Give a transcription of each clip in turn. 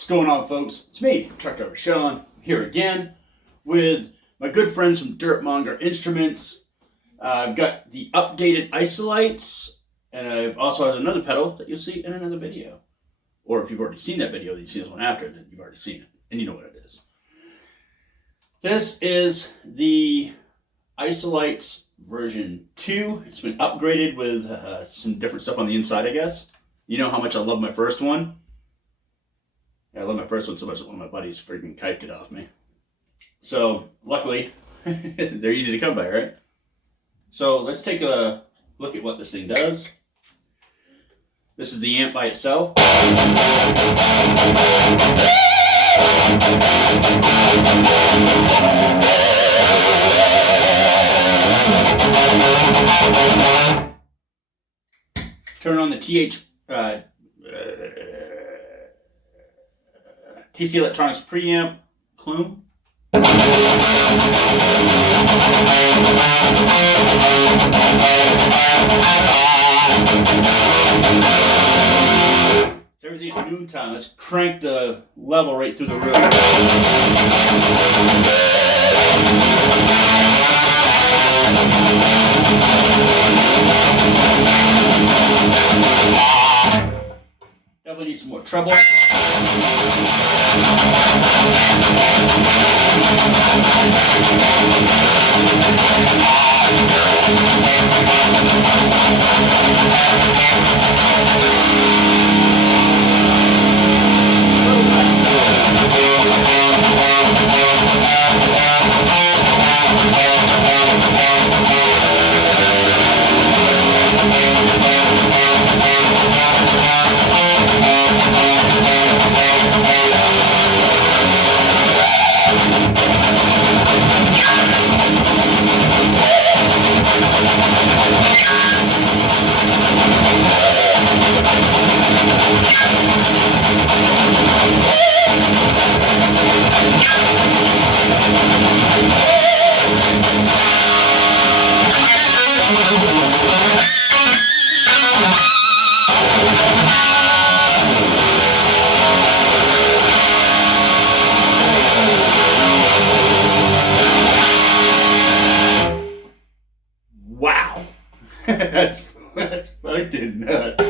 What's going on, folks? It's me, Truck Driver Sean, here again with my good friends from Monger Instruments. I've got the updated Isosceles, and I've also have another pedal that you'll see in another video. Or if you've already seen that video, you've seen this one after, then you've already seen it, and you know what it is. This is the Isosceles version 2. It's been upgraded with some different stuff on the inside, I guess. You know how much I love my first one. I love my first one so much that one of my buddies freaking kiped it off me. So, luckily, they're easy to come by, right? So, let's take a look at what this thing does. This is the amp by itself. Turn on the TC Electronics preamp plume. It's everything at noontime. Let's crank the level right through the roof. Definitely need some more treble. Wow, that's fucking nuts.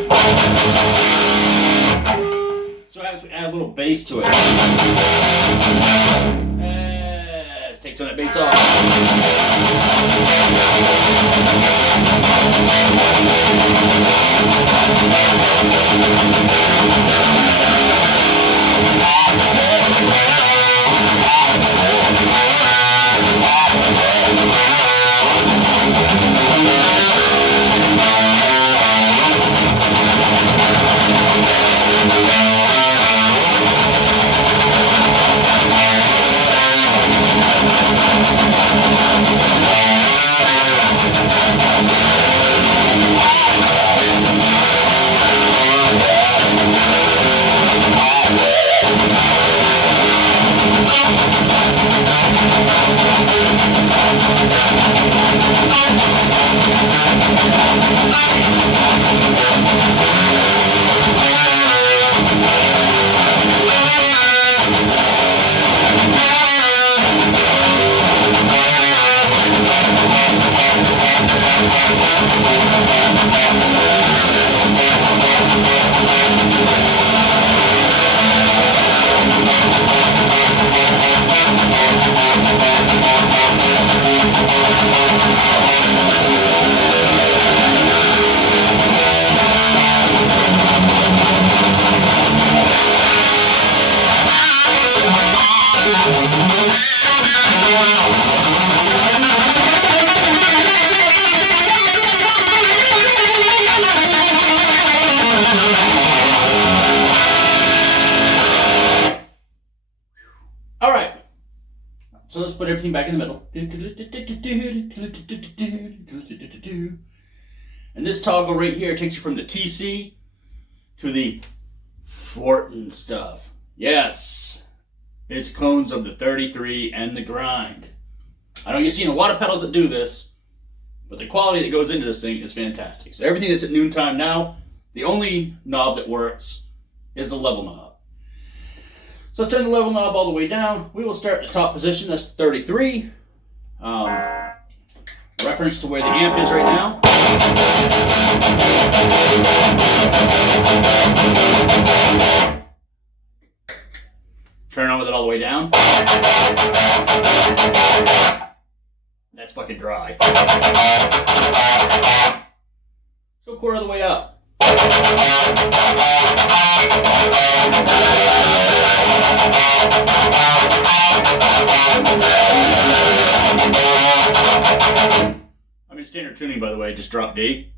So as we add a little bass to it, take some of that bass off. All right, so let's put everything back in the middle. And this toggle right here takes you from the TC to the Fortin stuff. Yes, it's clones of the 33 and the grind. I know you've seen a lot of pedals that do this, but the quality that goes into this thing is fantastic. So everything that's at noontime now, the only knob that works is the level knob. So let's turn the level knob all the way down. We will start at the top position, that's 33. Reference to where the amp is right now. Turn on with it all the way down. That's fucking dry. Let's go quarter of the way up. I'm in standard tuning, by the way, just drop D.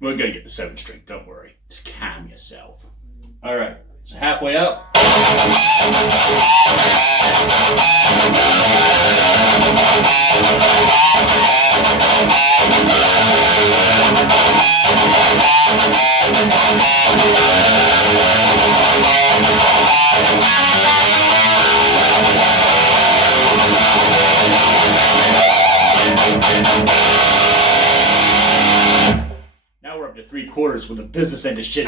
We're gonna get the 7 string, don't worry. Just calm yourself. Alright, so halfway up. Now we're up to 3/4 with the business end of shit.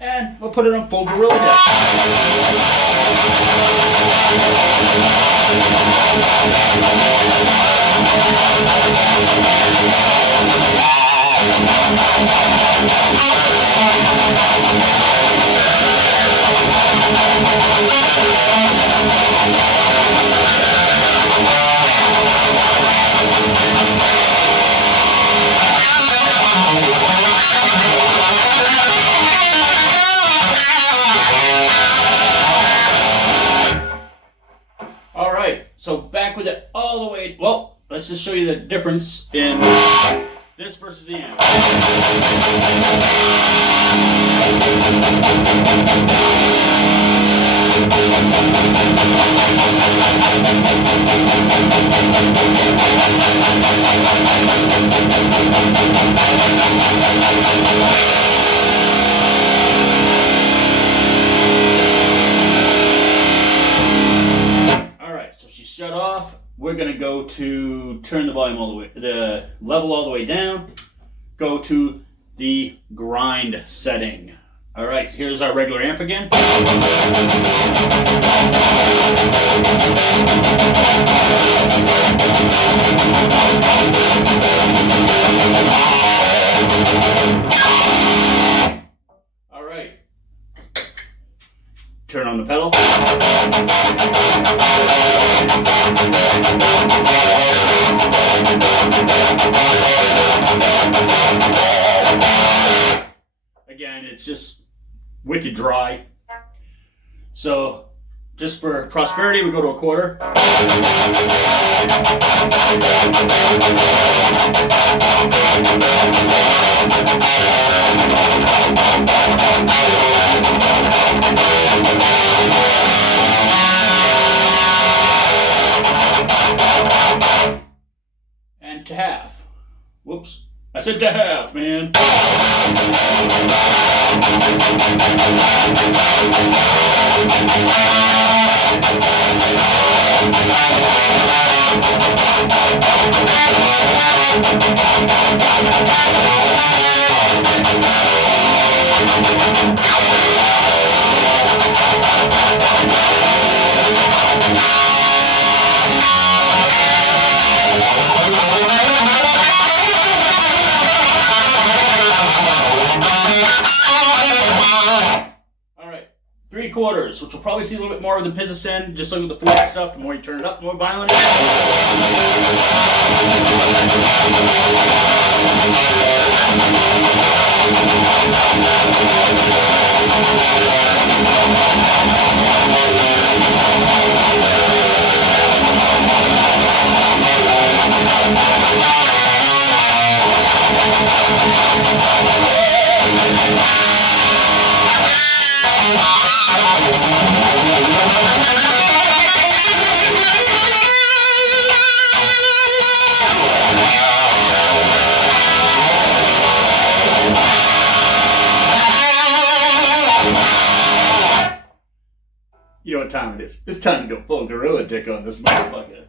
And we'll put it on full gorilla deck. So back with it all the way. Well, let's just show you the difference in this versus the amp. Shut off. We're going to go to turn the volume all the way, the level all the way down. Go to the grind setting. All right, here's our regular amp again. All right. Turn on the pedal. Again, it's just wicked dry. So, just for prosperity, we go to 1/4. And to half. Whoops. I said to half, man. Quarters, which will probably see a little bit more of the business end, just like with the fluid stuff. The more you turn it up, the more violent it is. what time it is. It's time to go full gorilla dick on this motherfucker.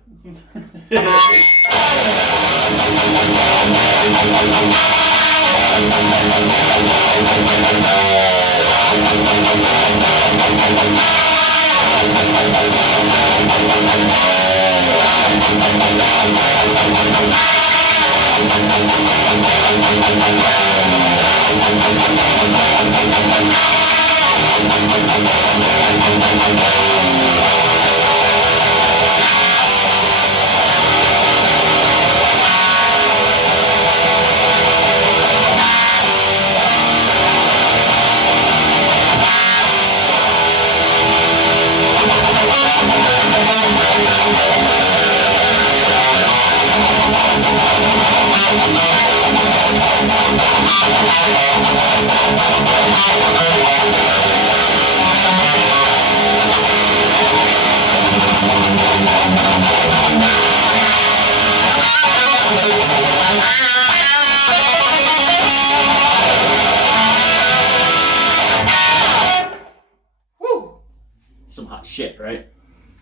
Some hot shit, right?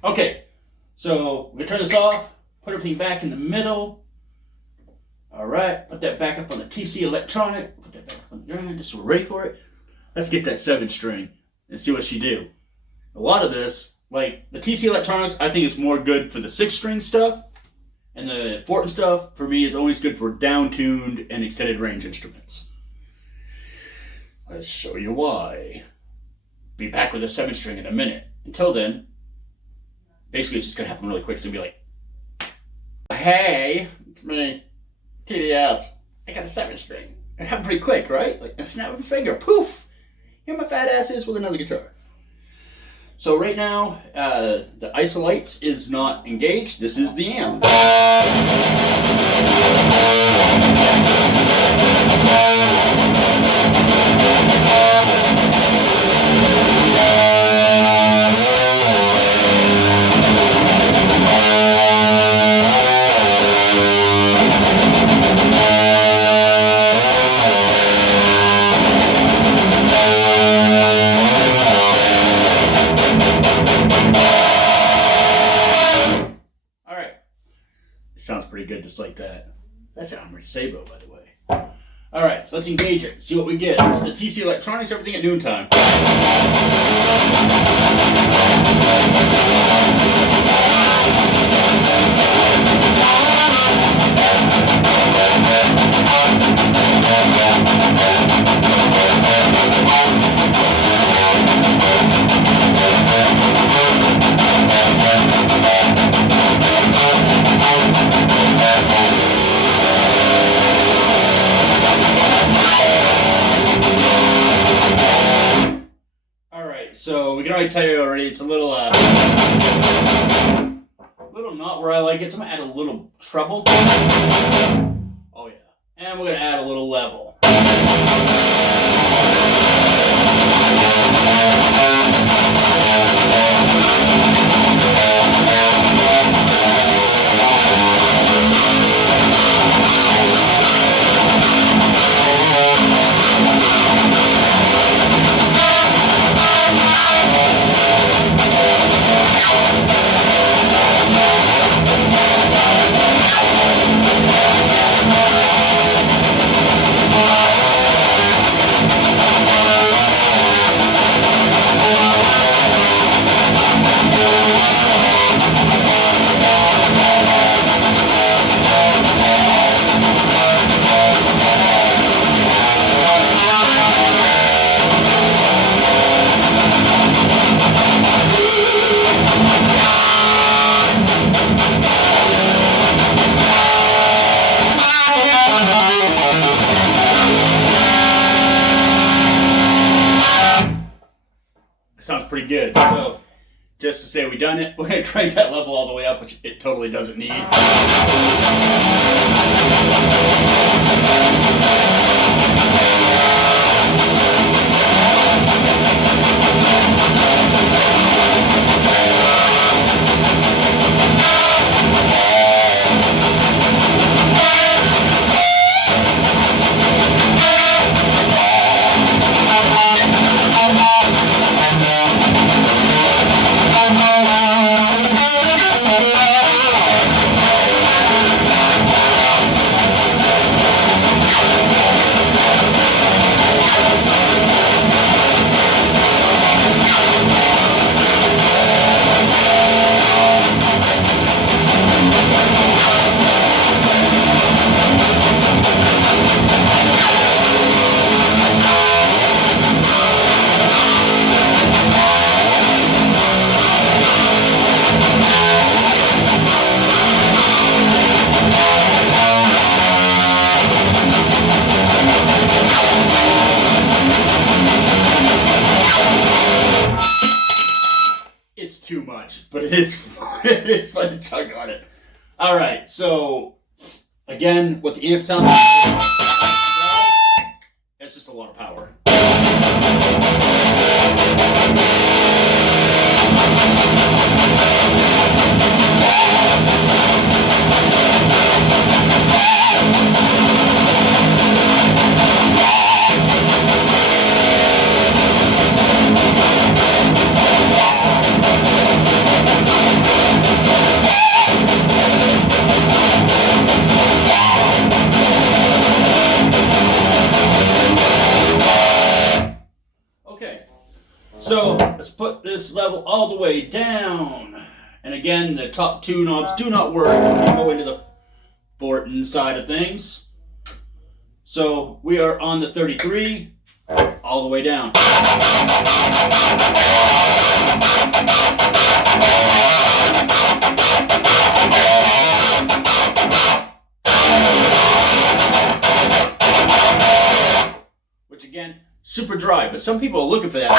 Okay, so we're gonna turn this off, put everything back in the middle. Alright, put that back up on the TC electronic, put that back up on the ground, just so we're ready for it. Let's get that 7-string and see what she do. A lot of this, like the TC electronics, I think is more good for the 6-string stuff, and the Fortin stuff, for me, is always good for down-tuned and extended range instruments. Let's show you why. Be back with a 7-string in a minute. Until then, basically it's just going to happen really quick. It's going to be like, hey, it's me, TDS. I got a 7-string. It happened pretty quick, right? Like a snap of a finger, poof. Here my fat ass is with another guitar. So right now, the Isosceles is not engaged. This is the amp. Sounds pretty good just like that. That's an Armored Sabo, by the way. Alright, so let's engage it. See what we get. This is the TC Electronics, everything at noontime. So we can already tell you already, it's a little not where I like it. So I'm gonna add a little treble. Oh yeah, and we're gonna add a little level. Sounds pretty good. So, just to say we done it, we're going to crank that level all the way up, which it totally doesn't need. it is fun. It is fun to chug on it. All right, so again, what the amp sounds like, it's just a lot of power. So let's put this level all the way down. And again, the top two knobs do not work when you go into the Fortin side of things. So we are on the 33 all the way down. Which again, super dry, but some people are looking for that.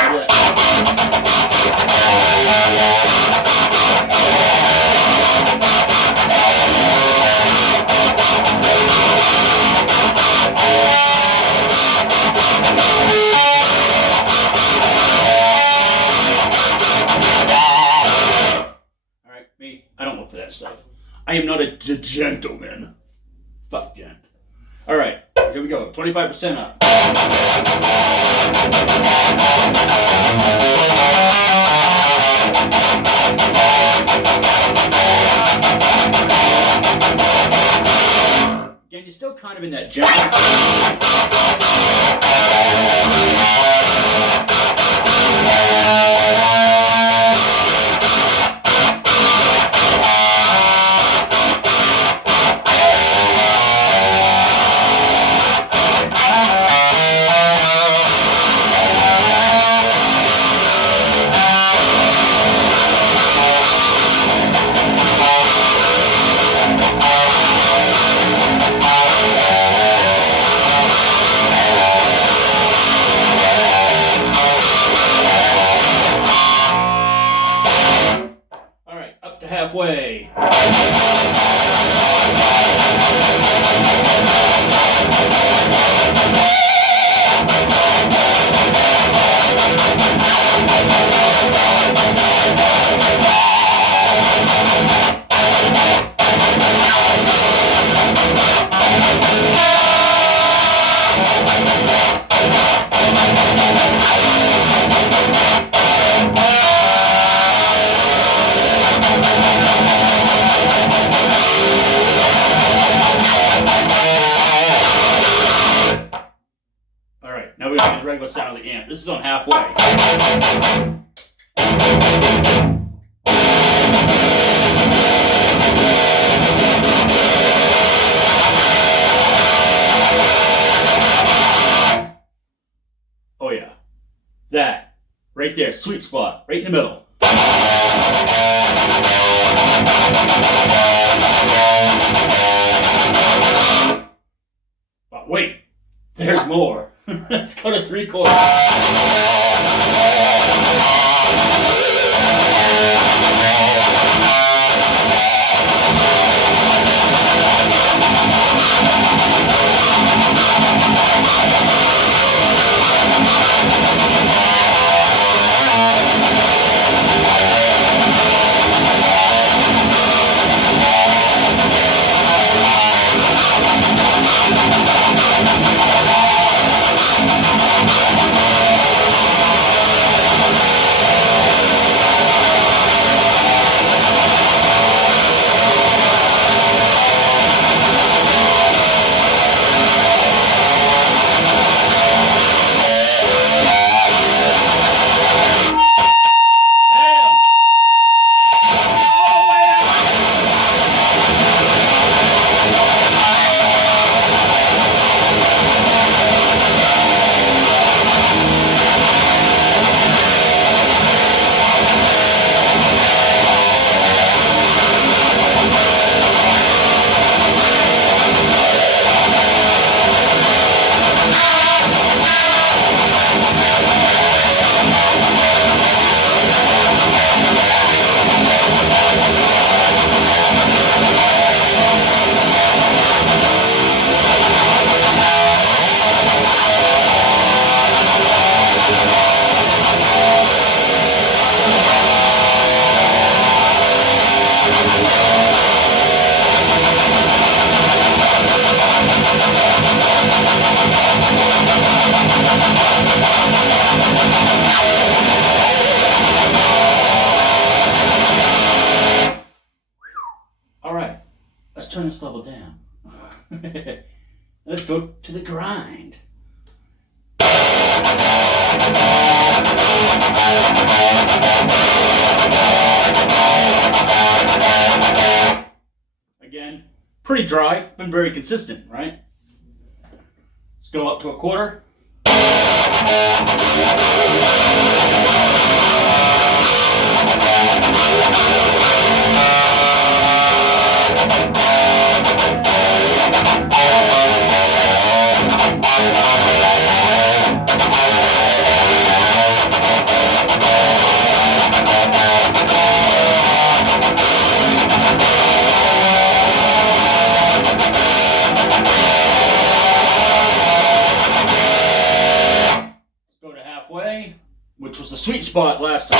Alright, me, I don't look for that stuff. I am not a gentleman. Fuck gent. Alright, here we go. 25% up. Again, you're still kind of in that gentle. Halfway. Now we got the regular sound of the amp. This is on halfway. Oh yeah. That. Right there. Sweet spot. Right in the middle. But wait. There's more. Let's go to 3/4. Let's go to the grind. Again, pretty dry, been very consistent, right? Let's go up to a quarter. Which was the sweet spot last time.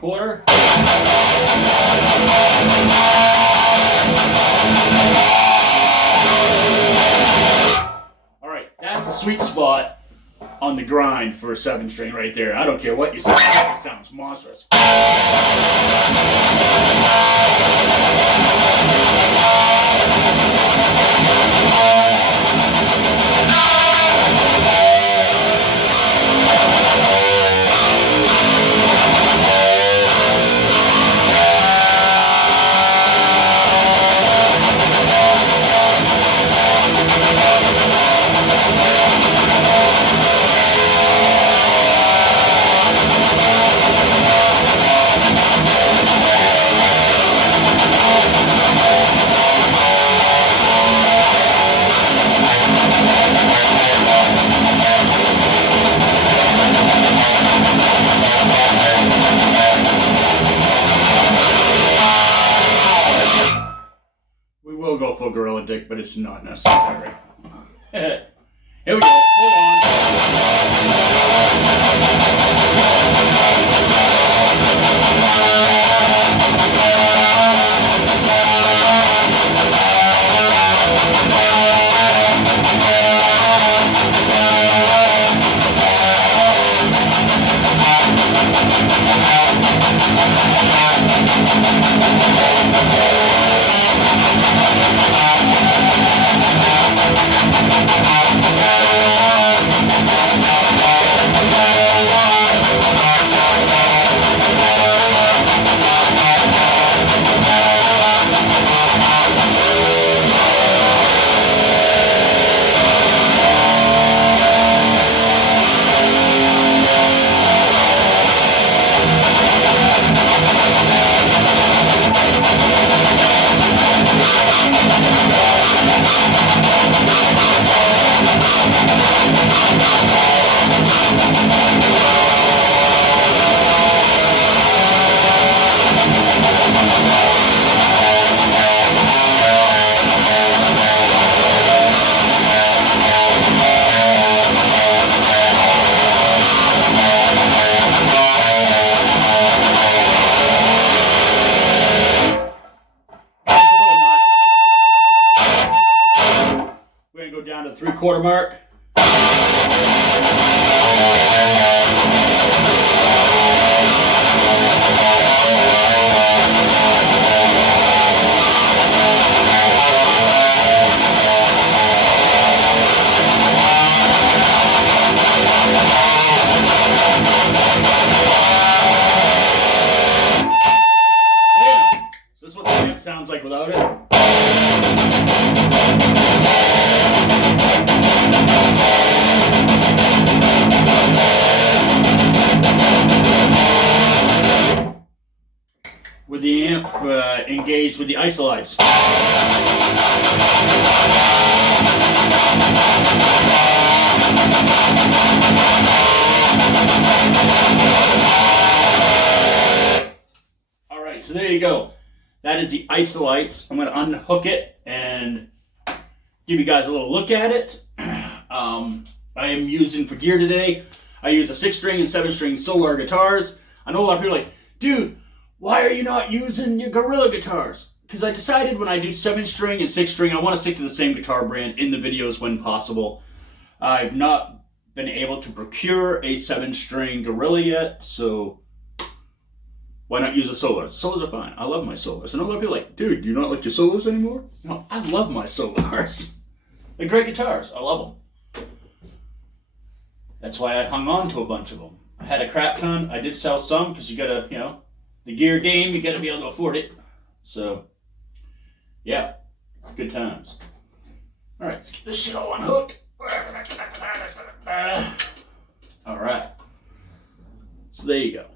Quarter. All right, that's the sweet spot on the grind for a 7-string right there. I don't care what you say, it sounds monstrous. We'll go full gorilla dick, but it's not necessary. Here we go, hold on. Down to the 3/4 mark. Sounds like without it. With the amp engaged with the Isosceles. All right, so there you go. That is the Isosceles. I'm going to unhook it and give you guys a little look at it. I am using for gear today, I use a 6-string and 7-string Solar guitars. I know a lot of people are like, dude, why are you not using your Gorilla guitars? Because I decided when I do 7-string and 6-string, I want to stick to the same guitar brand in the videos when possible. I've not been able to procure a 7-string Gorilla yet, so why not use a Solar? Solars are fine. I love my Solars. And a lot of people are like, dude, do you not like your Solars anymore? No, I love my Solars. They're great guitars. I love them. That's why I hung on to a bunch of them. I had a crap ton. I did sell some because you gotta, the gear game, you gotta be able to afford it. So, yeah, good times. All right, let's get this shit all unhooked. All right. So there you go.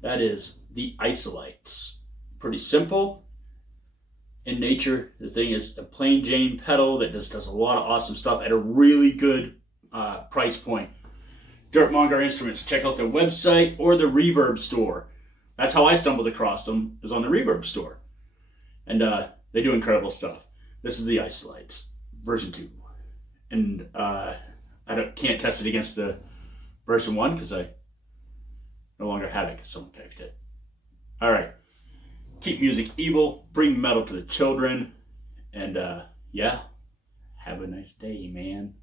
That is the Isosceles. Pretty simple. In nature, the thing is a plain Jane pedal that just does a lot of awesome stuff at a really good price point. Monger Instruments. Check out their website or the Reverb store. That's how I stumbled across them, is on the Reverb store. And they do incredible stuff. This is the Isosceles, version 2. And I can't test it against the version 1 because I no longer have it because someone kicked it. All right. Keep music evil. Bring metal to the children. And yeah, have a nice day, man.